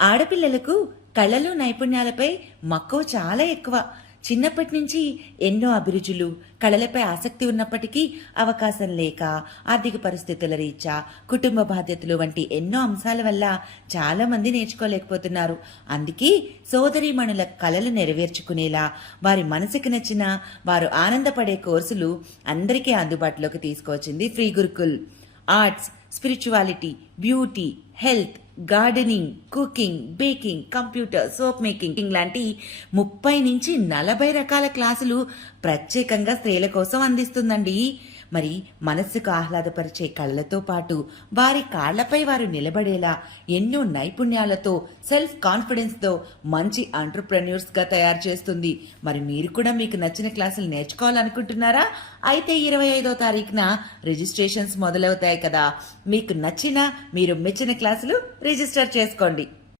ఆడపిల్లలకు కళలు నైపుణ్యాలపై మక్కువ చాలా ఎక్కువ. చిన్నప్పటి నుంచి ఎన్నో అభిరుచులు, కళలపై ఆసక్తి ఉన్నప్పటికీ అవకాశం లేక, ఆర్థిక పరిస్థితుల రీత్యా, కుటుంబ బాధ్యతలు వంటి ఎన్నో అంశాల వల్ల చాలా మంది నేర్చుకోలేకపోతున్నారు. అందుకే సోదరీమణుల కళలు నెరవేర్చుకునేలా, వారి మనసుకు నచ్చిన, వారు ఆనందపడే కోర్సులు అందరికీ అందుబాటులోకి తీసుకువచ్చింది free Gurukul. Arts, spirituality, beauty, health, gardening, cooking, baking, computer, soap making లాంటి 30 నుంచి 40 రకాల క్లాసులు ప్రత్యేకంగా స్త్రీల కోసం అందిస్తుందండి. మరి మనస్సుకు ఆహ్లాదపరిచే కళలతో పాటు వారి కాళ్లపై వారు నిలబడేలా ఎన్నో నైపుణ్యాలతో, సెల్ఫ్ కాన్ఫిడెన్స్తో మంచి ఎంటర్‌ప్రెన్యూర్స్ గా తయారు చేస్తుంది. మరి మీరు కూడా మీకు నచ్చిన క్లాసులు నేర్చుకోవాలనుకుంటున్నారా? అయితే 25వ తారీఖున రిజిస్ట్రేషన్స్ మొదలవుతాయి కదా. మీకు నచ్చిన, మీరు మెచ్చిన క్లాసులు రిజిస్టర్ చేసుకోండి.